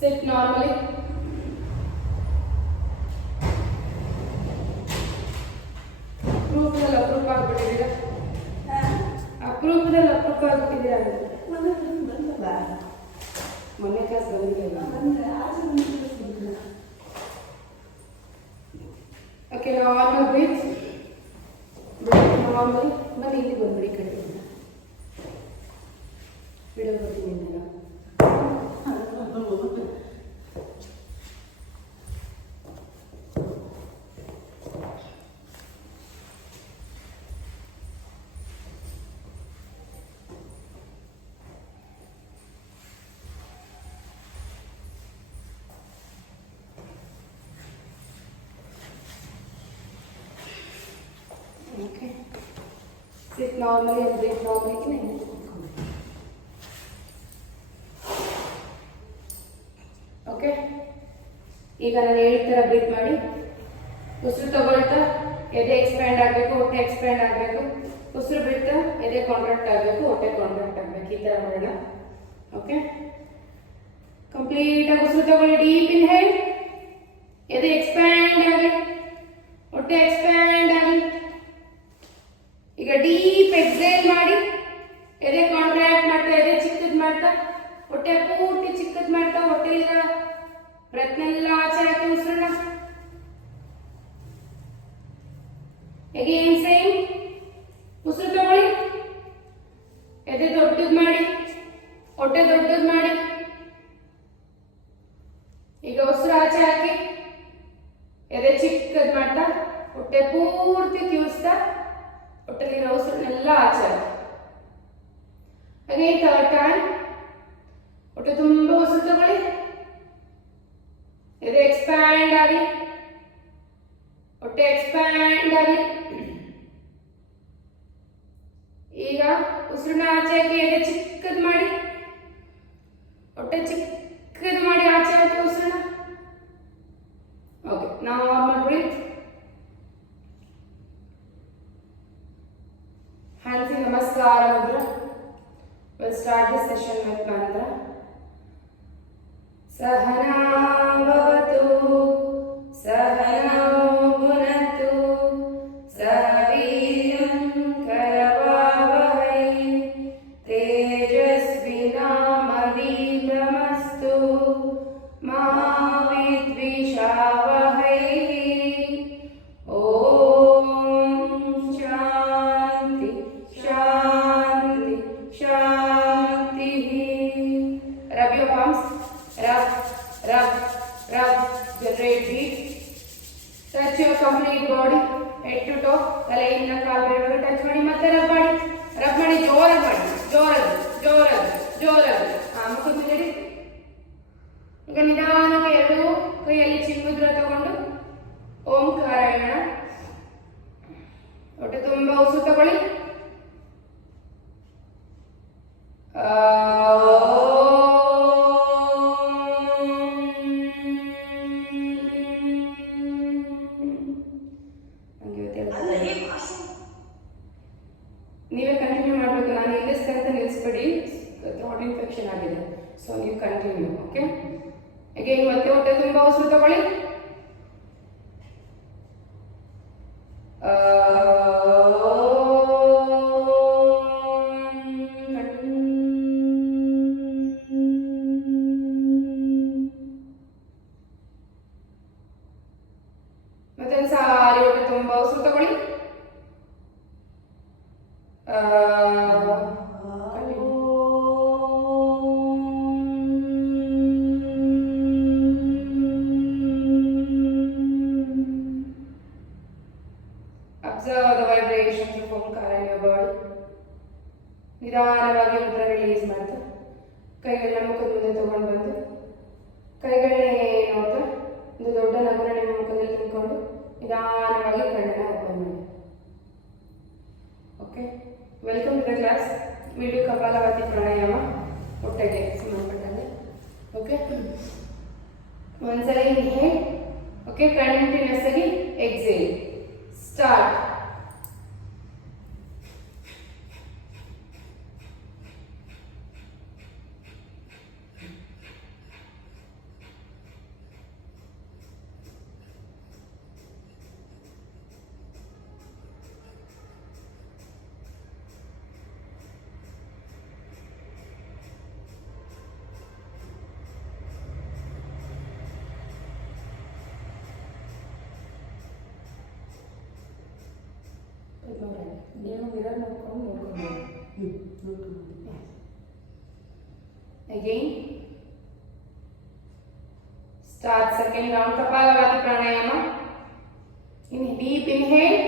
Sit normally. ಅಪ್ರೂಪದಲ್ಲಿ ಅಪ್ರೂಪ ಆಗ್ಬಿಟ್ಟಿದ್ದೀರಾ. ಅಪ್ರೂಪದಲ್ಲಿ ಅಪ್ರೂಪ ಆಗ್ಬಿಟ್ಟಿದ್ದೀರಾ. ಮೊನ್ನೆ ಕ್ಲಾಸ್ ಬಂದಿಲ್ಲ. Okay, normal breath. ನಾರ್ಮಲ್. ಬನ್ನಿ ಇಲ್ಲಿ ಬಂದ್ಬಿಡಿ ಕಡೆ ಬಿಡೋ ಬರ್ತೀನಿ ನಾನು. Okay. Sit normally and breathe normally. Okay, ಈಗ ನಾನು ಹೇಳ್ತಾರ ಬ್ರೀತ್ ಮಾಡಿ. ಉಸಿರು ತಗೊಳ್ತಾ ಎದೆ ಎಕ್ಸ್ಪ್ಯಾಂಡ್ ಆಗಬೇಕು, ಹೊಟ್ಟೆ ಎಕ್ಸ್ಪ್ಯಾಂಡ್ ಆಗಬೇಕು. ಉಸಿರು ಬಿಡ್ತಾ ಎದೆ ಕಾಂಟ್ರಾಕ್ಟ್ ಆಗಬೇಕು, ಹೊಟ್ಟೆ ಕಾಂಟ್ರಾಕ್ಟ್ ಆಗಬೇಕು. ಈ ಥರ ಮಾಡೋಣ. ಓಕೆ, ಕಂಪ್ಲೀಟಾಗಿ ಉಸಿರು ತಗೊಳ್ಳಿ. ಡೀಪ್ ಇನ್ಹೇಲ್, ಎದೆ ಎಕ್ಸ್ಪ್ಯಾಂಡ್ ಆಗಿ, ಹೊಟ್ಟೆ ಎಕ್ಸ್ಪ್ಯಾಂಡ್ ಆಗಿ. ಈಗ ಡೀಪ್ ಎಕ್ಸೇಲ್ ಮಾಡಿ, ಎದೆ ಕಾಂಟ್ರಾಕ್ಟ್ ಮಾಡ್ತಾ, ಎದೆ ಚಿಕ್ಕದ್ ಮಾಡ್ತಾ, ಹೊಟ್ಟೆ ಪೂರ್ತಿ ಚಿಕ್ಕದ್ ಮಾಡ್ತಾ, ಹೊಟ್ಟೆಲಿರೋ ಬ್ರೆತ್ನೆಲ್ಲ ಆಚೆ ಹಾಕಿ ಉಸಿರನ್ನ. Again same. ಉಸಿರು ತಗೊಳ್ಳಿ, ಎದೆ ದೊಡ್ಡದ್ ಮಾಡಿ, ಹೊಟ್ಟೆ ದೊಡ್ಡದ್ ಮಾಡಿ. ಈಗ ಉಸಿರು ಆಚೆ ಹಾಕಿ, ಎದೆ ಚಿಕ್ಕದ್ ಮಾಡ್ತಾ, ಹೊಟ್ಟೆ ಪೂರ್ತಿ ಕಿವಿಸ್ತಾ, ಹೊಟ್ಟೆಲಿರೋ ಉಸಿರನ್ನೆಲ್ಲ ಆಚೆ ಹಾಕಿ. Again third time. ಹೊಟ್ಟೆ ತುಂಬ ಉಸಿರು ತಗೊಳ್ಳಿ, ಎದೆ ಎಕ್ಸ್ಪ್ಯಾಂಡ್ ಆಗಿ, ಹೊಟ್ಟೆ ಎಕ್ಸ್ಪ್ಯಾಂಡ್ ಆಗಿ. ಈಗ ಉಸಿರನ್ನ ಆಚೆ ಹಾಕಿ, ಎದೆ ಚಿಕ್ಕದ್ ಮಾಡಿ, ಹೊಟ್ಟೆ ಚಿಕ್ಕದ್ ಮಾಡಿ ಆಚೆ ಹಾಕಿ ಉಸಿರನ್ನ. Okay, normal breath. Hands in namaskara mudra. We'll start this session with mantra. Sahana bhavatu, sahanau bhunatu, sahaviryam karavavahai, tejasvinamavitamastu, ma vidvishavahai. Om Shanti Shanti Shanti. Rub your palms. Rub, rub, rub. Generate heat. Touch your complete body, head to toe. ತಲೆಯಿಂದ ಕಾಲು ಬೆರಳು touch ಮಾಡಿ, ಮತ್ತೆ rub ಮಾಡಿ. Rub ಮಾಡಿ, ಜೋರಾಗಿ ಮಾಡಿ, ಜೋರಾಗಿ ಜೋರಾಗಿ ಜೋರಾಗಿ. ಮುಖದ ಮೇಲೆ. ಈಗ ನಿಧಾನಕ್ಕೆ ಎರಡು ಕೈಯಲ್ಲಿ ಚಿನ್ಮುದ್ರ ತಗೊಂಡು ಓಂಕಾರ ಹೇಳೋಣ. ಹೊಟ್ಟೆ ತುಂಬ ಉಸಿರು ತಗೊಳ್ಳಿ. ನೀವೇ ಕಂಟಿನ್ಯೂ ಮಾಡಬೇಕು. ನಾನು ನಿಲ್ಲಿಸ್ತಾ ನಿಲ್ಲಿಸ್ಬೇಡಿ, ಥ್ರೋಟ್ ಇನ್ಫೆಕ್ಷನ್ ಆಗಿದೆ. ಸೊ ನೀವು ಕಂಟಿನ್ಯೂ. ಓಕೆ, ಅಗೇನ್ ಮತ್ತೆ ಹೊಟ್ಟೆ ತುಂಬ ಉಸಿರು ತಗೊಳ್ಳಿ. ಮತ್ತೆ ಒಂದು ಸಾರಿ ಹೊಟ್ಟೆ ತುಂಬ ಉಸಿರು ತಗೊಳ್ಳಿ. Observe the vibrations of Omkara in your body. ನಿಧಾನವಾಗಿ ಮುದ್ರ ರಿಲೀಸ್ ಮಾಡ್ತಾ, ಕೈಗಳನ್ನ ಮುಖದ ಮುಂದೆ ತಗೊಂಡು ಬಂದು, ಕೈಗಳನ್ನೇ ನೋಡ್ತಾ ಒಂದು ದೊಡ್ಡ ನಗುನ ನಿಮ್ಮ ಮುಖದಲ್ಲಿ ತುಂಬಿಕೊಂಡು ನಿಧಾನವಾಗಿ ಕಣ್ಣನ್ನ ಓಪನ್ ಮಾಡಿ. Okay, welcome to the class. Will do kapalabhati pranayama, ಹೊಟ್ಟೆಗೆ ಸಂಬಂಧಪಟ್ಟಂಗೆ. ಓಕೆ, ಒಂದ್ಸಲ ಇನ್ಹೇಲ್. ಓಕೆ, ಕಂಟಿನ್ಯೂಸ್ ಆಗಿ ಎಕ್ಸೇಲ್. ಸ್ಟಾರ್ಟ್. ನೀವು ಮಿರರ್ ನೋಡ್ಕೊಂಡು again start second round kapalabhati pranayama. Deep inhale,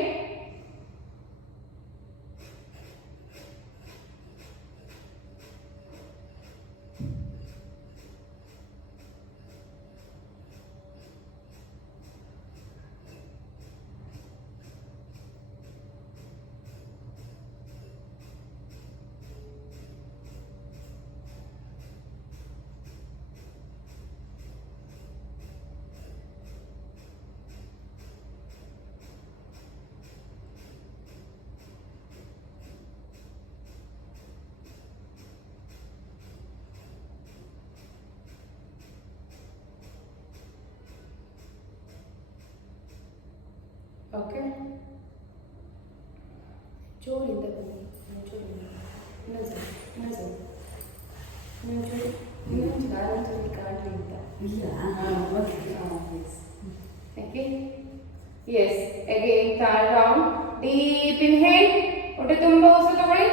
okay. ಜೋರಿಂದ ಬನ್ನಿ, ಜೋರಿಂದ ಇನ್ನೊಂದು ಕಾರಣದಲ್ಲಿ ಕಾಣಲಿ ಅಂತ ಇಲ್ಲ. Okay, yes. Again third round. Deep inhale, ಹೊಟ್ಟೆ ತುಂಬ ಉಸಿರು ತಗೊಳ್ಳಿ.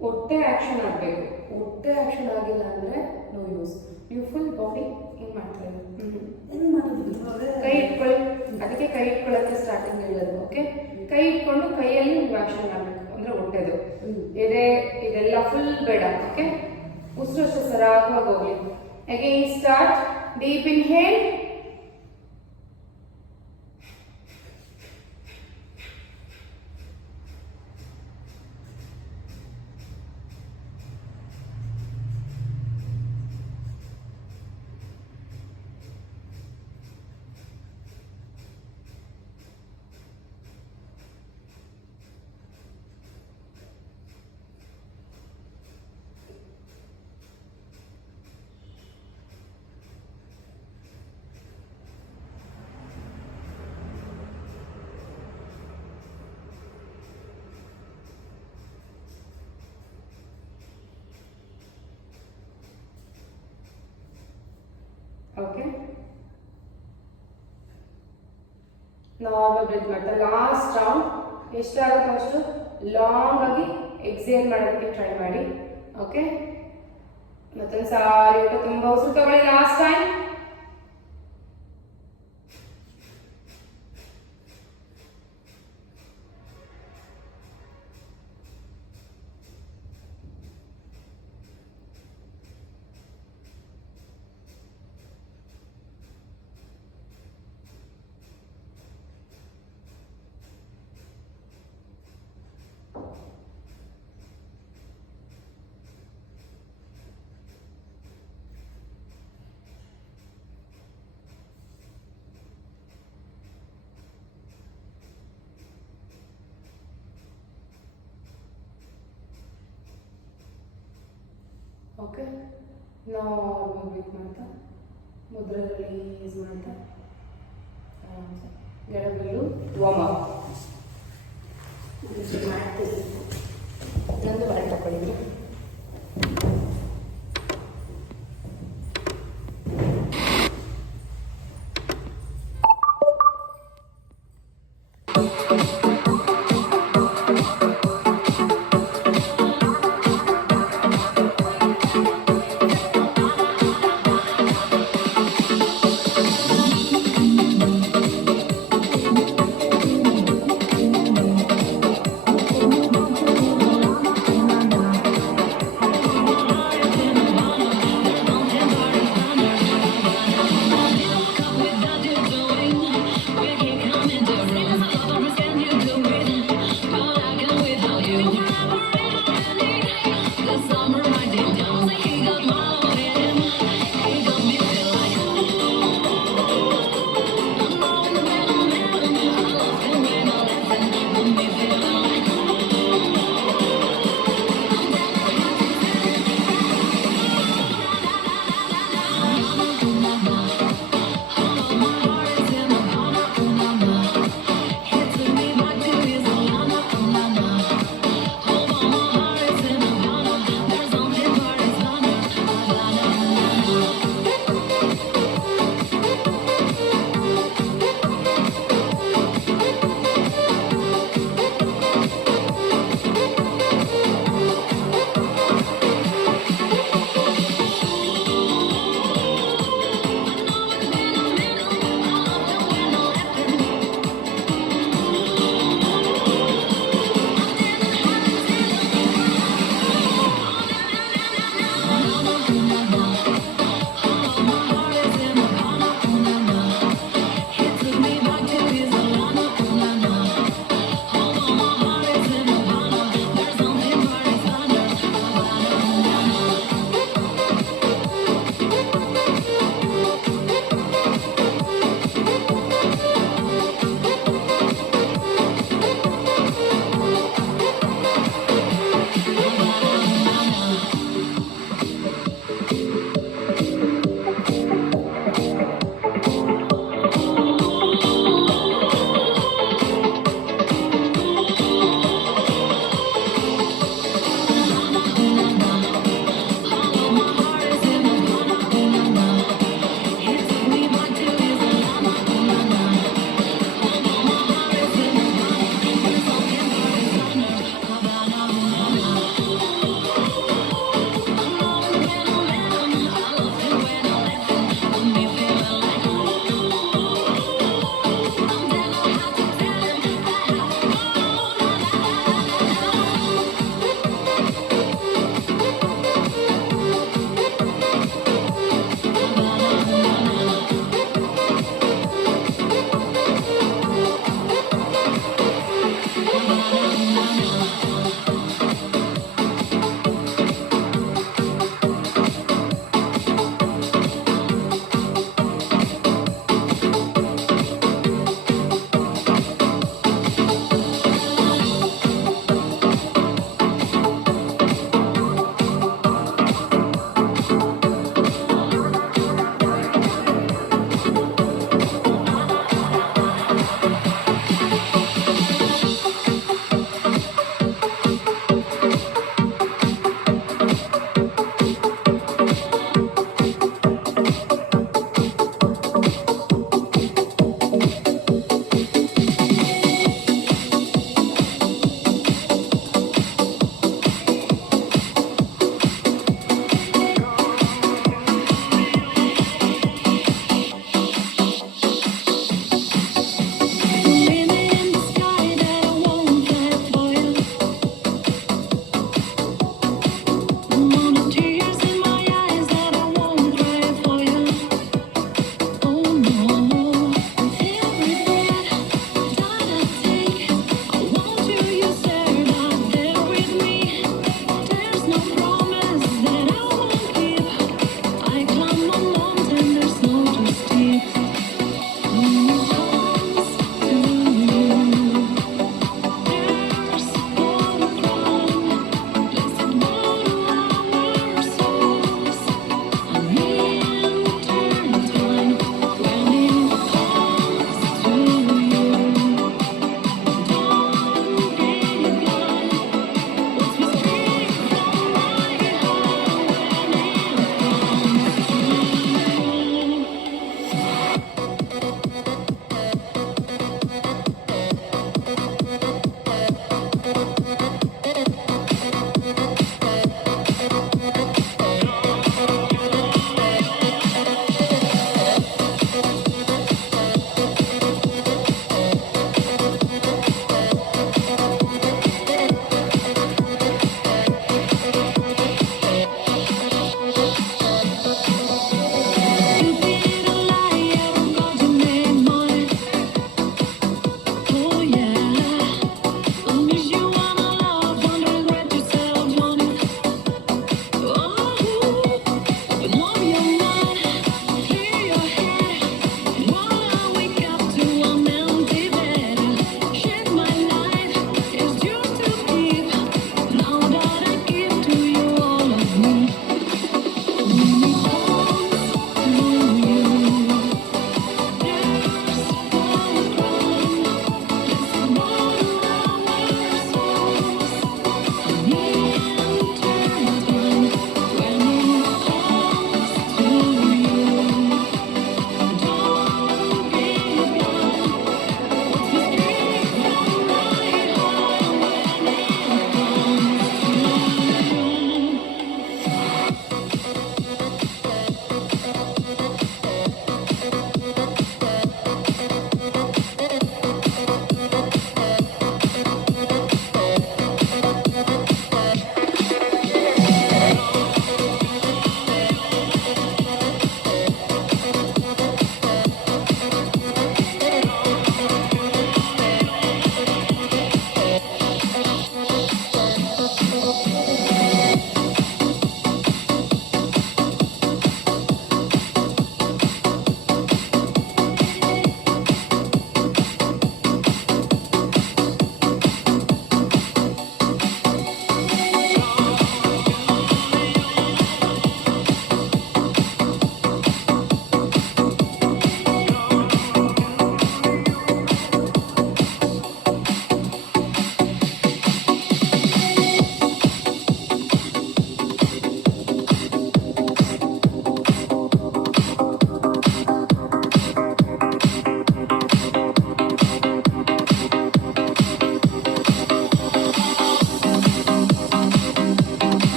ಹೊಟ್ಟೆ ಆಕ್ಷನ್ ಆಗಬೇಕು. ಹೊಟ್ಟೆ ಆಕ್ಷನ್ ಆಗಿಲ್ಲ ಅಂದರೆ ನೋ ಯೂಸ್. ನೀವು ಫುಲ್ ಬಾಡಿ ಹಿಂಗೆ ಮಾಡ್ತಾ ಕೈ ಇಟ್ಕೊಳ್ಳಿ. ಅದಕ್ಕೆ ಕೈ ಇಟ್ಕೊಳ್ಳೋಕ್ಕೆ ಸ್ಟಾರ್ಟಿಂಗ್ ಹೇಳೋದು. ಓಕೆ, ಕೈ ಇಟ್ಕೊಂಡು ಕೈಯಲ್ಲಿ ನೀವು ಆಕ್ಷನ್ ಮಾಡಬೇಕು. ಅಂದರೆ ಹೊಟ್ಟೆದು ಇದೆಲ್ಲ ಫುಲ್ ಬೇಡ. ಓಕೆ, ಉಸಿರು ಅಷ್ಟು ಸರಾಗವಾಗಿ ಹೋಗಲಿ. Again start. Deep inhale, okay. Normal breath ಮಾಡ್ತಾರೆ. ಲಾಸ್ಟ್ ರೌಂಡ್ ಎಷ್ಟಾಗುತ್ತೋ ಅಷ್ಟು ಲಾಂಗ್ ಆಗಿ ಎಕ್ಸೇಲ್ ಮಾಡೋದಕ್ಕೆ ಟ್ರೈ ಮಾಡಿ. ಓಕೆ, ಮತ್ತೊಂದು ಸಾರಿ ಹೊಟ್ಟೆ ತುಂಬ ಉಸಿರು ತಗೊಳ್ಳಿ. Last time. Okay, normal breath ಮಾಡ್ತಾ ಮುದ್ರೆ ರಿಲೀಸ್ ಮಾಡ್ತಾ ಗೆಡಬೆರಳು ವಾರ್ಮ್ ಅಪ್ ಮಾಡ್ತೀವಿ. ನಂದು ಬರ ತಗೊಳ್ಳಿ.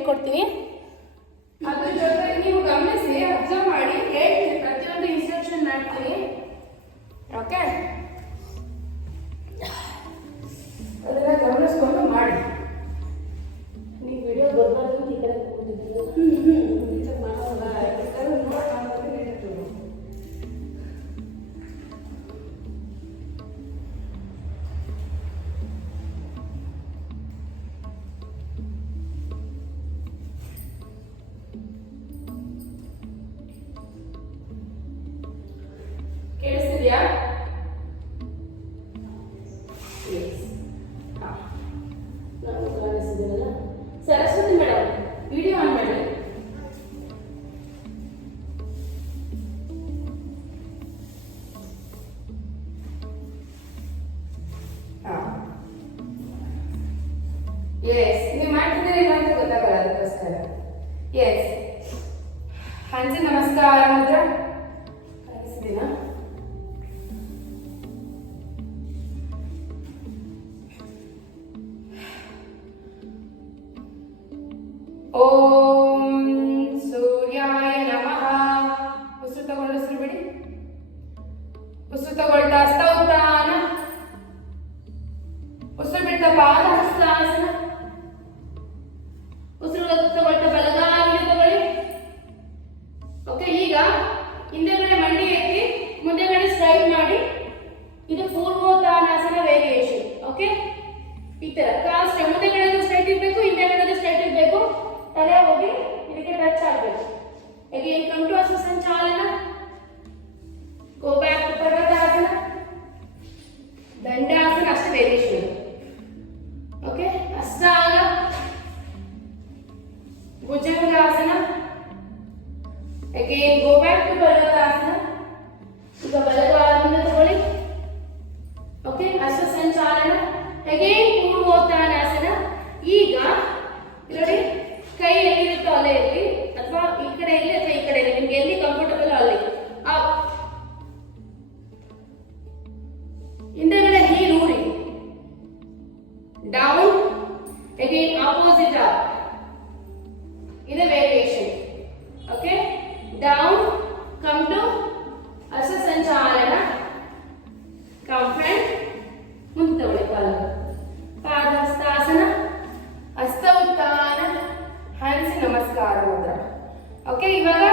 ಹೇಳ್ಕೊಡ್ತೀನಿ. ಅದ್ರ ಜೊತೆ ನೀವು ಗಮನಿಸಿ, ಅಬ್ಸರ್ವ್ ಮಾಡಿ, ಹೇಳ್ತೀನಿ, ಪ್ರತಿಯೊಂದು ಇನ್ಸ್ಟ್ರಕ್ಷನ್ ಮಾಡ್ತೀನಿ. ಓಕೆ, ಅದನ್ನ ಗಮನಿಸ್ಕೊಂಡು ಮಾಡಿ. ನೀವು ವಿಡಿಯೋ ಬರ್ಬಾರ್ದು ಈ ಕಡೆ ಕೇಳಿಸ್ತಿದ್ಯಾ? ಸರಸ್ವತಿ ಮೇಡಮ್ ವಿಡಿಯೋ ಆನ್ ಮಾಡಿ. ಎಸ್, ನೀವು ಮಾಡ್ತಿದ್ದೀರಿ ಅಂತ ಗೊತ್ತಾಗಲ್ಲ, ಅದಕ್ಕೋಸ್ಕರ. ಎಸ್, ಹಂಚಿ ನಮಸ್ಕಾರ ಮುದ್ರ ಕಲಿಸಿದ್ದೀನ. ಓಂ ಸೂರ್ಯಾಯ ನಮಃ. ಉಸಿರು ತಗೊಂಡು ಉಸಿರು ಬಿಡಿ. ಉಸಿರು ತಗೊಳ್ತಾ ಹಸ್ತೋತ್ಥಾನ, ಉಸಿರು ಬಿಡ್ತಾ ಪಾದ ಹಸ್ತಾಸನ, ಉಸಿರು ತಗೊಳ್ತಾ ಬಲಗಾಲಿಗೆ ತಗೊಳ್ಳಿ. ಓಕೆ, ಈಗ ಹಿಂದೆಗಡೆ ಮಂಡಿ ಎತ್ತಿ ಮುಂದೆಗಡೆ ಸ್ಟ್ರೈಟ್ ಮಾಡಿ. ಇದು ಪೂರ್ವೋತ್ಥಾನಾಸನ ವೇರಿಯೇಷನ್. ಓಕೆ, ಈ ತರ ಕಾಲ್ ಮುಂದೆಗಡೆ ಸ್ಟ್ರೈಟ್ ಇರಬೇಕು, ಹಿಂದೆಗಡೆ ಸ್ಟ್ರೈಟ್ ಇರಬೇಕು. ತಲೆ ಹೋಗಿ ಇದಕ್ಕೆ ಟಚ್ ಆಗಬೇಕು. ಅಗೇನ್ ಕಮ್ ಟು ಹಸ್ತ sanchalana. Go back to parvatasana, dandasana. ಅಷ್ಟೇ variation. Okay, ashtanga, bhujangasana. Again go back to parvatasana. ಈಗ ಬಲಗಾಲದಿಂದ ತಗೊಳ್ಳಿ. ಓಕೆ, ಹಸ್ತ ಸಂಚಾಲನ. ಅಗೇನ್ ಪೂರ್ವೋತ್ಥಾನಾಸನ. ಈಗ ನೋಡಿ, ಕೈ ಎಲ್ಲಿರುತ್ತೋ ಅಲ್ಲೇ ಇರಲಿ, ಅಥವಾ ಈ ಕಡೆ ಇಲ್ಲಿ ಅಥವಾ ಈ ಕಡೆ, ನಿಮ್ಗೆ ಎಲ್ಲಿ ಕಂಫರ್ಟಬಲ್ ಅಲ್ಲಿ. ಹಿಂದೆಗಡೆ ಹೀಲ್ ಊರಿ. Down, again opposite up. ಇದೆ variation. Okay, down, come to ಹಸ್ತ ಸಂಚಾಲನ, ಕಮ್ ಫ್ರಂಟ್, ಮುಂದೆ ತಗೊಳ್ಳಿ ಕಾಲು. ಪಾದ ಹಸ್ತಾಸನ, ಹಸ್ತ ಉತ್ಥಾನ, ಹಂಸಿ ನಮಸ್ಕಾರ ಮುದ್ರ. ಓಕೆ, ಇವಾಗ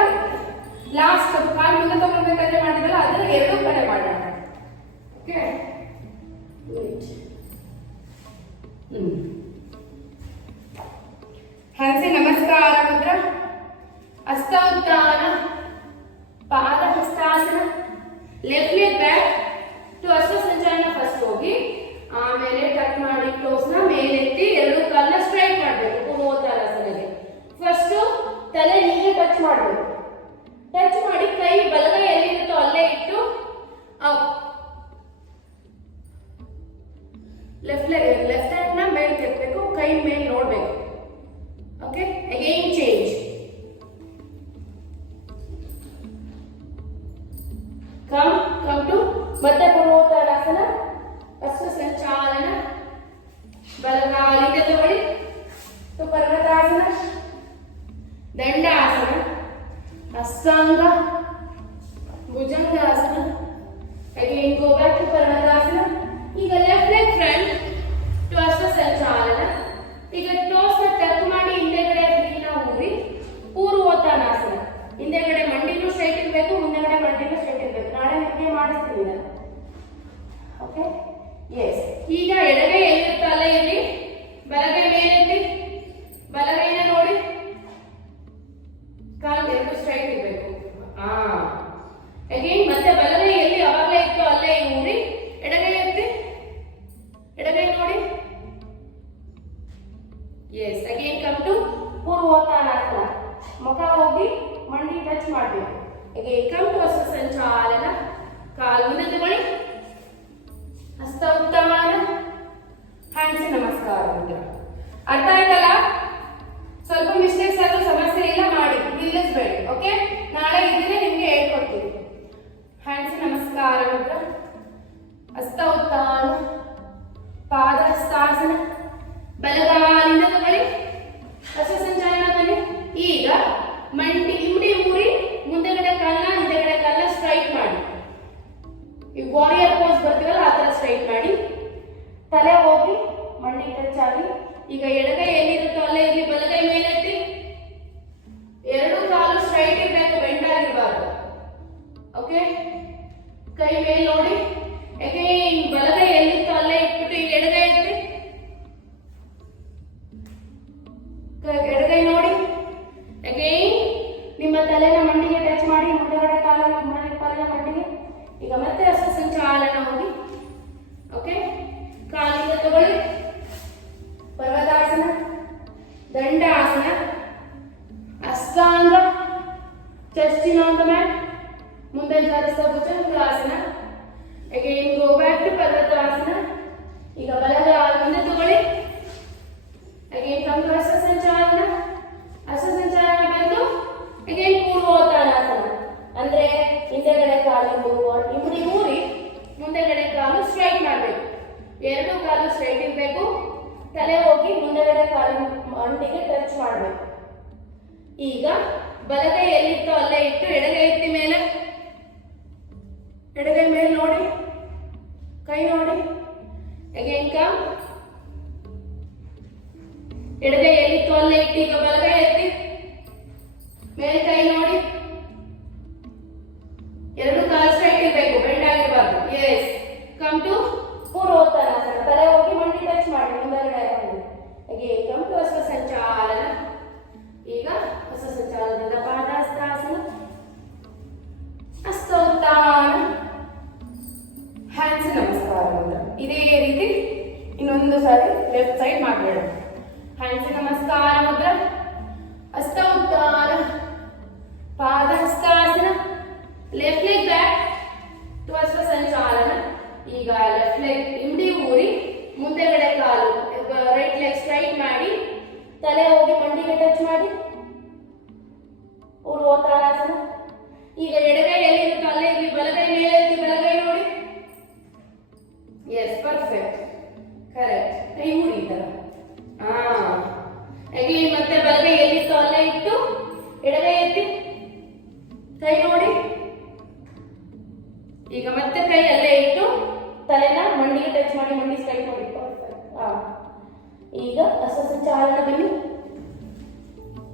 ಲಾಸ್ಟ್ ಕಾಲು ಮುಂದೆ ತಗೊಳ್ಬೇಕಾದ್ರೆ ಮಾಡಿದ್ರಲ್ಲ, ಅದನ್ನ ಎರಡೂ ಕಡೆ ಮಾಡೋಣ. ಓಕೆ, ಹಂಸಿ ನಮಸ್ಕಾರ ಮುದ್ರ, ಹಸ್ತ ಉತ್ಥಾನ, ಪಾದ ಹಸ್ತಾಸನ. ಲೆಫ್ಟ್ ಲೆಗ್ ಬ್ಯಾಕ್ ಟು ಹಸ್ತ ಸಂಚಾಲನ ಫಸ್ಟ್ ಹೋಗಿ, ಆಮೇಲೆ ಟಚ್ ಮಾಡಿ ಕ್ಲೋಸ್ ನ ಮೇಲೆತ್ತಿ ಎರಡು ಕಾಲನ್ನ ಸ್ಟ್ರೈಟ್ ಮಾಡಬೇಕು. ಪೂರ್ವೋತ್ಥಾನಾಸನಗೆ ಫಸ್ಟ್ ತಲೆ ಹೀಗೆ ಟಚ್ ಮಾಡಬೇಕು. ಟಚ್ ಮಾಡಿ ಕೈ ಬಲಗೈ ಎಲ್ಲಿರುತ್ತೋ ಅಲ್ಲೇ ಇಟ್ಟು ಅಪ್. ಲೆಫ್ಟ್ ಹ್ಯಾಂಡ್ ನ ಮೇಲೆ ಕೆತ್ತಬೇಕು, ಕೈ ಮೇಲೆ ನೋಡ್ಬೇಕು. Okay, again change. Come to ಮತ್ತೆ ಪೂರ್ವೋತ್ಥಾನಾಸನ, ಹಸ್ತ ಸಂಚಾಲನ, ಬಲಗಾಲಿಂದ ತಗೊಳ್ಳಿ to parvatasana, dandasana, ashtanga, bhujangasana. Again go back to parvatasana. ಈಗ ಲೆಫ್ಟ್ ಲೆಗ್ ಫ್ರಂಟ್ ಟು ಹಸ್ತ ಸಂಚಾಲನ. ಈಗ ಟೋಸ್ ನ ಟಚ್ ಮಾಡಿ ಹಿಂದೆಗಡೆ ಹೀನ ಊರಿ ಪೂರ್ವೋತ್ಥಾನಾಸನ. ಹಿಂದೆಗಡೆ ಮಂಡಿನೂ ಸ್ಟ್ರೈಟ್ ಇರಬೇಕು, ಮುಂದೆಗಡೆ ಮಂಡಿನೂ ಸ್ಟ್ರೈಟ್ ಇರಬೇಕು. ನಾಳೆ ನಿಮಗೆ ಮಾಡಿಸ್ತೀನಿ ನಾನು. Okay, yes. ಈಗ ಎಡಗೈ ಎಲ್ಲಿರುತ್ತೋ ಅಲ್ಲೇ ಇರಲಿ, ಬಲಗೈ ಮೇಲೆತ್ತಿ, ಬಲಗೈನ ನೋಡಿ, ಕಾಲು ಎರಡು ಸ್ಟ್ರೈಟ್ ಇರಬೇಕು. ಅಗೇನ್ ಮತ್ತೆ ಬಲಗೈ ಎಲ್ಲಿ ಅವಾಗಲೇ ಇತ್ತು ಅಲ್ಲೇ ಊರಿ, ಎಡಗೈ ಎತ್ತಿ, ಎಡಗೈ ನೋಡಿ. Yes, again come to purvottanasana. ಮುಖ ಹೋಗಿ ಮಂಡಿ ಟಚ್ ಮಾಡಬೇಕು. ಅಗೇನ್ ಕಮ್ ಟು ಹಸ್ತ ಸಂಚಾಲನ, ಕಾಲು ಮುಂದೆ ತಗೊಳ್ಳಿ, ಹಸ್ತ ಉತ್ಥಾನ, ಈ ವಾರಿಯರ್ ಪೋಸ್ ಬರ್ತೀವಲ್ಲ ಆ ಥರ ಸ್ಟ್ರೈಟ್ ಮಾಡಿ, ತಲೆ ಹೋಗಿ ಮಂಡಿಗೆ ಟಚ್ ಆಗಿ. ಈಗ ಎಡಗೈ ಎಲ್ಲಿರುತ್ತೋ ಅಲ್ಲೇ ಇಲ್ಲಿ, ಬಲಗೈ ಮೇಲೆತ್ತಿ. ಎರಡು ಕಾಲು ಸ್ಟ್ರೈಟ್ ಇರಬೇಕು, ಬೆಂಡ್ ಆಗಿರಬಾರ್ದು. ಓಕೆ, ಕೈ ಮೇಲೆ ನೋಡಿ. ಅಗೈನ್ ಬಲಗೈ ಎಲ್ಲಿರುತ್ತೋ ಅಲ್ಲೇ ಇಟ್ಬಿಟ್ಟು ಈಗ ಎಡಗೈ ಎತ್ತಿ. ಎಡಗೈ ನೋಡಿ. ಅಗೈನ್ ನಿಮ್ಮ ತಲೆನ ಮಂಡಿಗೆ ಟಚ್ ಮಾಡಿ, ಮುಂದಗಡೆ ಕಾಲನ ಮಂಡಿಗೆ. ಈಗ ಮತ್ತೆ ಹಸ್ತ ಸಂಚಾಲನ ಹೋಗಿ. ಓಕೆ, ಕಾಲಿಂದ ತಗೊಳ್ಳಿ. ಪರ್ವತಾಸನ, ದಂಡಾಸನ, ಅಷ್ಟಾಂಗ, ಚೆಸ್ಟಿನ ಆನ್ ದ ಮ್ಯಾಟ್. ಮುಂದೆ ಜಾರಿಸ್ತಾ bhujangasana. Again go back to parvatasana. ಈಗ ಬಲಗಾಲ ಮುಂದೆ ತಗೊಳ್ಳಿ. ಅಗೈನ್ ಕಮ್ ಟು ಹಸ್ತ ಸಂಚಾಲನ. ಹಸ್ತ ಸಂಚಾಲನ ಬಂದು ಅಗೈನ್ ಪೂರ್ವೋತ್ತಾನಾಸನ. ಅಂದ್ರೆ ಹಿಂದೆಗಡೆ ಕಾಲು ಇಮ್ಮಡಿ ಊರಿ ಮುಂದೆಗಡೆ ಕಾಲು ಸ್ಟ್ರೈಟ್ ಮಾಡಬೇಕು. ಎರಡು ಕಾಲು ಸ್ಟ್ರೈಟ್ ಇರಬೇಕು. ತಲೆ ಹೋಗಿ ಮುಂದೆಗಡೆ ಕಾಲು ಮಂಡಿಗೆ ಟಚ್ ಮಾಡಬೇಕು. ಈಗ ಬಲಗೈ ಎಲ್ಲಿತ್ತೋ ಅಲ್ಲೇ ಇಟ್ಟು ಎಡಗೈ ಎತ್ತಿ ಮೇಲೆ. ಎಡಗೈ ಮೇಲೆ ನೋಡಿ, ಕೈ ನೋಡಿ. Again come. ಎಡಗೈ ಎಲ್ಲಿತ್ತು ಅಲ್ಲೇ ಇಟ್ಟು ಈಗ ಬಲಗೈ ಎತ್ತಿ ಮೇಲೆ, ಕೈ ನೋಡಿ. ಎರಡು ಕಾಲು ಸ್ಟ್ರೈಟ್ ಇರಬೇಕು, ಬೆಂಡ್ ಆಗಿರಬಾರ್ದು. Yes, come to purvottanasana. ತಲೆ ಹೋಗಿ ಮಂಡಿ ಟಚ್ ಮಾಡಿ ಮುಂದಗಡೆ ಹಾಗೆ. ಕಮ್ ಟು ಹಸ್ತ ಸಂಚಾಲನ. ಈಗ ಹಸ್ತ ಸಂಚಾಲನದಿಂದ ಪಾದಹಸ್ತಾಸನ, ಹಸ್ತೋತ್ತಾನ, ಹ್ಯಾಂಡ್ಸ್ ನಮಸ್ಕಾರ ಮಂತ್ರ. ಇದೇ ರೀತಿ ಇನ್ನೊಂದು ಸಾರಿ ಲೆಫ್ಟ್ ಸೈಡ್ ಮಾಡಬೇಡ. ಹ್ಯಾಂಡ್ಸ್ ನಮಸ್ಕಾರ ಮುದ್ರ, ಹಸ್ತೋತ್ತಾನ, ಪಾದಹಸ್ತಾಸನ, ಲೆಫ್ಟ್ ಲೆಗ್ ಬ್ಯಾಕ್ ಟು ಹಸ್ತ ಸಂಚಾಲನ. ಈಗ ಲೆಫ್ಟ್ ಲೆಗ್ ಇಂಡಿ ಊರಿ ಮುಂದೆಗಡೆ ಕಾಲು ರೈಟ್ ಲೆಗ್ ಸ್ಟ್ರೈಟ್ ಮಾಡಿ, ತಲೆ ಹೋಗಿ ಮಂಡಿಗೆ ಟಚ್ ಮಾಡಿ, ಪೂರ್ವೋತ್ತಾನಾಸನ. ಈಗ ಎಡಗೈ ಎಲ್ಲಿರುತ್ತೋ ಅಲ್ಲೇ ಇಲ್ಲಿ, ಬಲಗೈ ಮೇಲೆ ಎತ್ತಿ, ಬಲಗೈ ನೋಡಿ. Yes, perfect, correct. ಕೈ ಊರಿ ಈ ತರ. ಅಗೇನ್ ಮತ್ತೆ ಬಲಗೈ ಎಲ್ಲಿತ್ತೋ ಅಲ್ಲೇ ಇಟ್ಟು ಎಡಗೈ ಎತ್ತಿ, ಕೈ ನೋಡಿ. ಈಗ ಮತ್ತೆ ಕೈ ಅಲ್ಲೇ ಇಟ್ಟು ತಲೆನ ಮಂಡಿಗೆ ಟಚ್ ಮಾಡಿ, ಮಂಡಿ ಸ್ಟ್ರೈಟ್ ಮಾಡಿ. ಈಗ ಹಸ್ತ ಸಂಚಾಲನ ಬನ್ನಿ.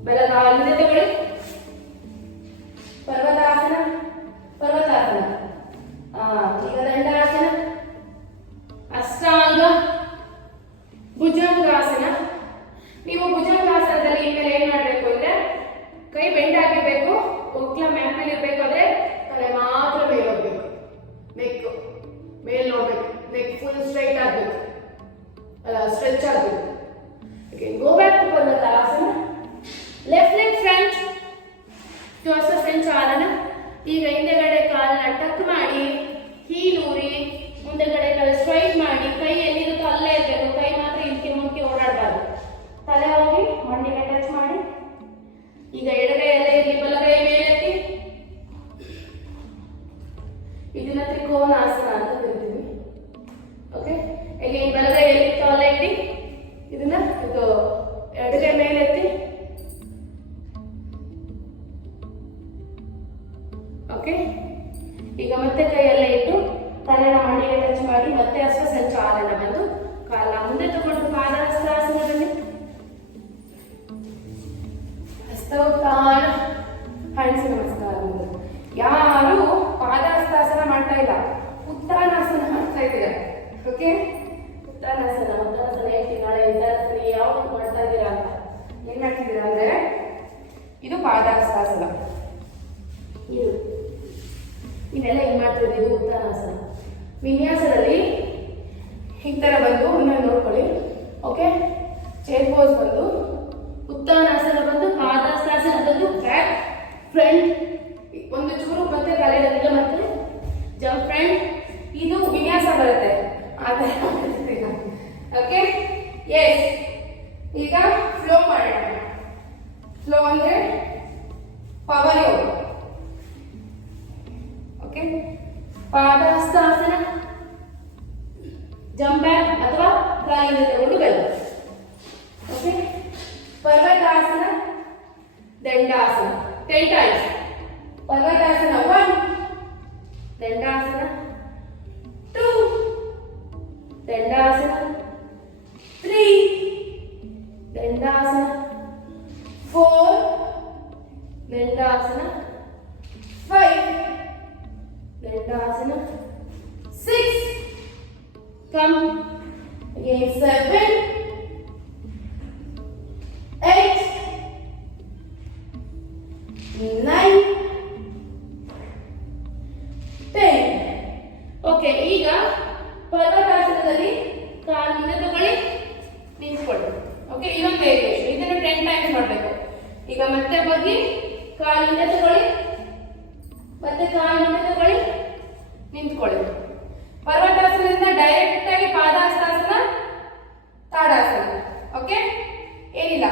ಬಲಗಾಲಿಂದ ತಗೊಳ್ಳಿ. ಪರ್ವತಾಸನ, ಪರ್ವತಾಸನ. ಈಗ ದಂಡಾಸನ, ಅಷ್ಟಾಂಗ, ಭುಜಂಗಾಸನ. ನೀವು ಭುಜಂಗಾಸನದಲ್ಲಿ ಇನ್ಮೇಲೆ ಏನ್ ಮಾಡ್ಬೇಕು ಅಂದ್ರೆ, ಕೈ ಬೆಂಡ್ ಆಗಿರ್ಬೇಕು, ಒಕ್ಲ ಮ್ಯಾಪ್ ಮೇಲೆ ಇರ್ಬೇಕು. ಆದ್ರೆ ತಲೆ ಮಾತ್ರ ಮೇಲೆ ಹೋಗ್ಬೇಕು, ನೆಕ್ ಮೇಲ್ ನೋಡ್ಬೇಕು, ನೆಕ್ ಫುಲ್ ಸ್ಟ್ರೈಟ್ ಆಗ್ಬೇಕು, ಅಲ್ಲ ಸ್ಟ್ರೆಚ್ ಆಗ್ಬೇಕು. ಗೋ ಬ್ಯಾಕ್ ಟು ಪರ್ವತಾಸನ. ಲೆಫ್ಟ್ ಲೆಗ್ ಫ್ರಂಟ್ ಟು ಹಸ್ತ ಸಂಚಾಲನ. ಈಗ ಹಿಂದೆಗಡೆ ಕಾಲನ್ನ ಟಕ್ ಮಾಡಿ, ಹೀಲೂರಿ ಮುಂದೆಗಡೆ ಕಾಲು ಸ್ಟ್ರೈಟ್ ಮಾಡಿ, ಕೈ ಎಲ್ಲಿರುತ್ತೋ ಅಲ್ಲೇ ಇರಬೇಕು. ಕೈ ಮಾತ್ರ ಇಂಕೆ ಮುಂಕೆ ಓಡಾಡಬಾರ್ದು. ತಲೆ ಹೋಗಿ ಮಂಡಿಗೆ ಟಚ್ ಮಾಡಿ. ಈಗ ಎಡಗೈ ಅಲ್ಲೇ ಇರಲಿ, ಬಲಗೈ ಮೇಲೆತ್ತಿ. ಇದನ್ನ ತ್ರಿಕೋನಾಸನ ಅಂತ ಕರಿತೀವಿ. ಓಕೆ, ಇಲ್ಲಿ ಬಲಗೈ ಎಲ್ಲಿತ್ತೋ ಅಲ್ಲೇ ಇಡಿ. ಇದನ್ನ ಎಡಗೈ ಮೇಲೆತ್ತಿ. ಓಕೆ, ಈಗ ಮತ್ತೆ ಕೈಯಲ್ಲೇ ಇಟ್ಟು ತಲೆನ ಮಂಡಿಗೆ ಟಚ್ ಮಾಡಿ, ಮತ್ತೆ ಹಸ್ತ ಸಂಚಾಲನ ಬಂದು ಕಾಲನ್ನ ಮುಂದೆ ತಗೊಂಡು ಪಾದಹಸ್ತಾಸನದಲ್ಲಿ ಹಸ್ತೋತ್ತಾನ, ಹ್ಯಾಂಡ್ಸ್ ನಮಸ್ಕಾರ. ಯಾರು ಪಾದಹಸ್ತಾಸನ ಮಾಡ್ತಾ ಇಲ್ಲ, ಉತ್ತಾನಾಸನ ಮಾಡ್ತಾ ಇದ್ದಾರೆ. ಓಕೆ, ಉತ್ತಾನಾಸನ ಹೇಳ್ತೀನಿ ನಾಳೆ. ಉತ್ತಾನಾಸನ ಯಾವ್ದು ಮಾಡ್ತಾ ಇದ್ದೀರಾ ಅಂತ, ಏನ್ ಮಾಡ್ತಿದ್ದೀರಾ ಅಂದ್ರೆ, ಇದು ಪಾದಹಸ್ತಾಸನ. ಇವೆಲ್ಲ ಹಿಂಗ್ ಮಾಡ್ತಿರೋದು, ಇದು ಉತ್ತಾನಾಸನ. ವಿನ್ಯಾಸದಲ್ಲಿ ಈ ತರ ಬಂದು ನೋಡ್ಕೊಳ್ಳಿ. ಓಕೆ, ಚೇರ್ ಪೋಸ್ ಬಂದು ಉತ್ತಾನಾಸನ ಬಂದು, ಪಾದಹಸ್ತಾಸನ ಬಂದು ಬ್ಯಾಕ್ ಫ್ರಂಟ್ ಒಂದು ಚೂರು ಮತ್ತೆ ತಲೆಗಲ್ಲಿಗೆ ಮತ್ತೆ ಜಂಪ್ ಫ್ರಂಟ್. ಇದು ವಿನ್ಯಾಸ ಬರುತ್ತೆ ಆ ತರ. Okay, yes. ಈಗ ಫ್ಲೋ ಮಾಡೋಣ. ಫ್ಲೋ ಅಂದ್ರೆ ಪವರ್ ಯೋಗ. ಓಕೆ, ಪಾದಹಸ್ತಾಸನ, ಜಂಪ್ ಬ್ಯಾಕ್ ಅಥವಾ ಕಾಲಿಂದ ತಗೊಂಡು ಬನ್ನಿ. ಓಕೆ, ಪರ್ವತಾಸನ, ದಂಡಾಸನ. 10 times. ಪರ್ವತಾಸನ 1, ದಂಡಾಸನ ದಂಡಾಸನ 3 ದಂಡಾಸನ 4 ದಂಡಾಸನ 5 ದಂಡಾಸನ 6 come again 7 8 9 10 ಓಕೆ ಈಗ ಪರ್ವತಾಸನದಲ್ಲಿ ಕಾಲಿಂದ ತಗೊಳ್ಳಿ ನಿಂತ್ಕೊಳ್ಳಿ ಓಕೆ ಇದೊಂದು ವೇರಿಯೇಷನ್ ಇದನ್ನು 10 ಟೈಮ್ಸ್ ಮಾಡಬೇಕು ಈಗ ಮತ್ತೆ ಬಗ್ಗೆ ಕಾಲಿಂದ ತಗೊಳ್ಳಿ ಮತ್ತೆ ಕಾಲಿಂದ ತಗೊಳ್ಳಿ ನಿಂತ್ಕೊಳ್ಳಿ ಪರ್ವತಾಸನದಿಂದ ಡೈರೆಕ್ಟ್ ಆಗಿ ಪಾದಹಸ್ತಾಸನ ತಾಡಾಸನ ಓಕೆ ಏನಿಲ್ಲ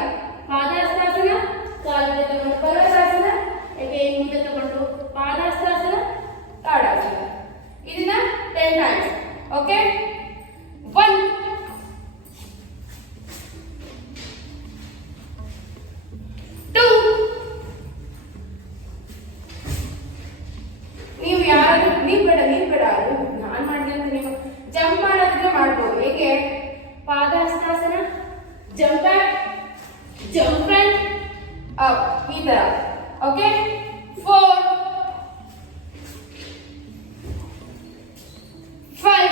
ಪಾದಹಸ್ತಾಸನ ಕಾಲಿಂದ ತಗೊಂಡು ಪರ್ವತಾಸನ again ಮುಂದೆ ತಗೊಂಡು ಪಾದಹಸ್ತಾಸನ ತಾಡಾಸನ ಇದನ್ನ 10 ಟೈಮ್ಸ್ ಓಕೆ 1 2 ನೀವು ಯಾರು ನೀವು ಬೇಡ ನಾನು ಮಾಡಿದೆ ಅಂತ ನೀವು ಜಂಪ್ ಮಾಡೋದನ್ನ ಮಾಡ್ಬೋದು ಹೇಗೆ padahastasana jump back jump front up ಈ ತರ ಓಕೆ 4 5